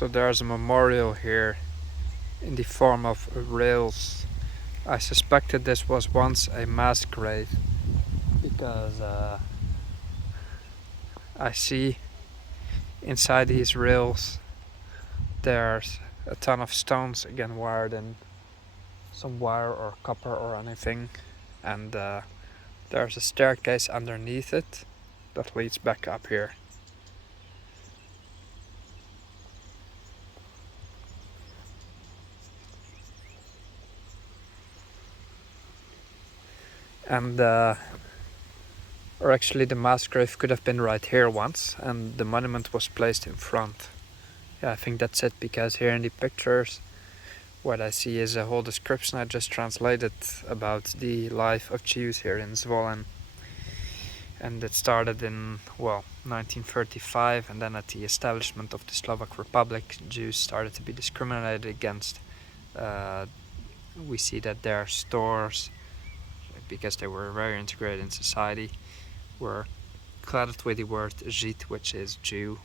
So there's a memorial here in the form of rails. I suspected this was once a mass grave because I see inside these rails there's a ton of stones, again wired in some wire or copper or anything, and there's a staircase underneath it that leads back up here. And or actually the mass grave could have been right here once, and the monument was placed in front. Yeah, I think that's it, because here in the pictures what I see is a whole description I just translated about the life of Jews here in Zvolen. And it started in, 1935, and then at the establishment of the Slovak Republic, Jews started to be discriminated against. We see that their stores, because they were very integrated in society, were cladded with the word Žid, which is Jew.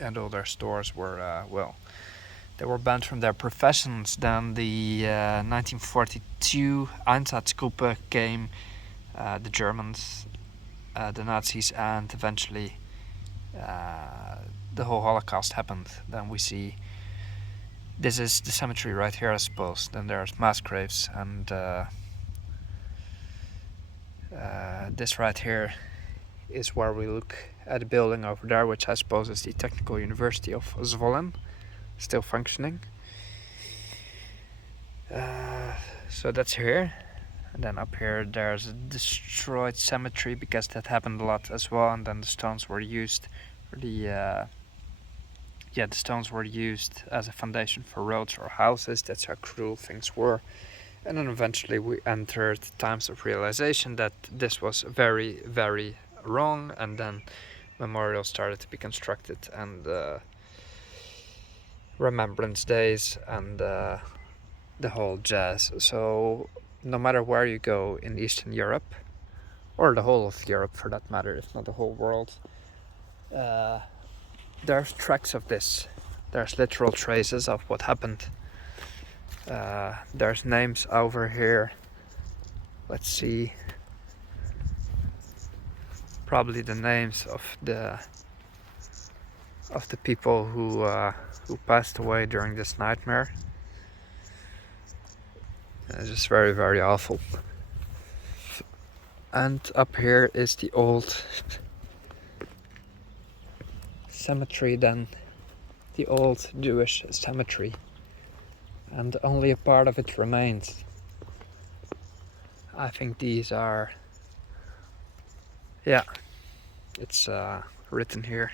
And all their stores were, they were banned from their professions. Then the 1942 Einsatzgruppe came, the Germans, the Nazis, and eventually the whole Holocaust happened. Then we see, this is the cemetery right here, I suppose. Then there's mass graves, and this right here is where we look at the building over there, which I suppose is the Technical University of Zvolen, still functioning. So that's here. And then up here there's a destroyed cemetery, because that happened a lot as well. And then the stones were used for the stones were used as a foundation for roads or houses. That's how cruel things were. And then eventually we entered times of realization that this was very, very wrong, and then memorials started to be constructed, and remembrance days, and the whole jazz. So no matter where you go in Eastern Europe, or the whole of Europe for that matter, if not the whole world, there's tracks of this. There's literal traces of what happened. There's names over here. Let's see. Probably the names of the people who passed away during this nightmare. It's just very, very awful. And up here is the old cemetery, then the old Jewish cemetery, and only a part of it remains. I think these are, it's written here,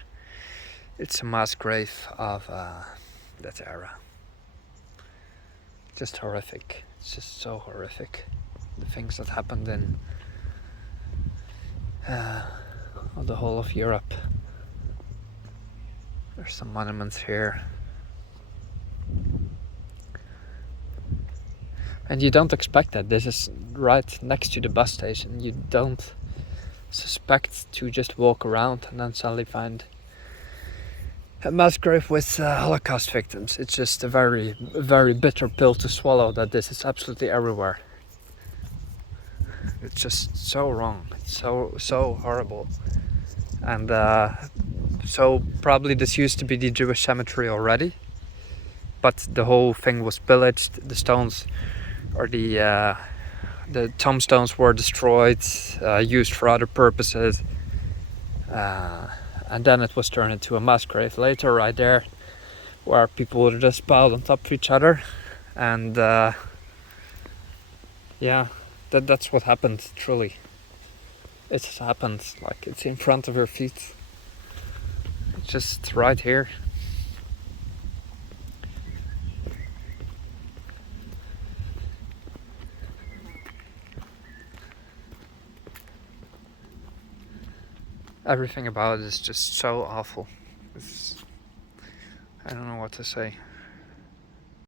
it's a mass grave of that era. Just horrific. It's just so horrific, the things that happened in the whole of Europe. There's some monuments here. And you don't expect that. This is right next to the bus station. You don't suspect to just walk around and then suddenly find a mass grave with Holocaust victims. It's just a very, very bitter pill to swallow that this is absolutely everywhere. It's just so wrong. It's so horrible. And so probably this used to be the Jewish cemetery already, but the whole thing was pillaged. The stones, or the tombstones, were destroyed, used for other purposes, and then it was turned into a mass grave later, right there, where people would just piled on top of each other. And that's what happened. Truly, it just happened. Like, it's in front of your feet. It's just right here. Everything about it is just so awful. I don't know what to say.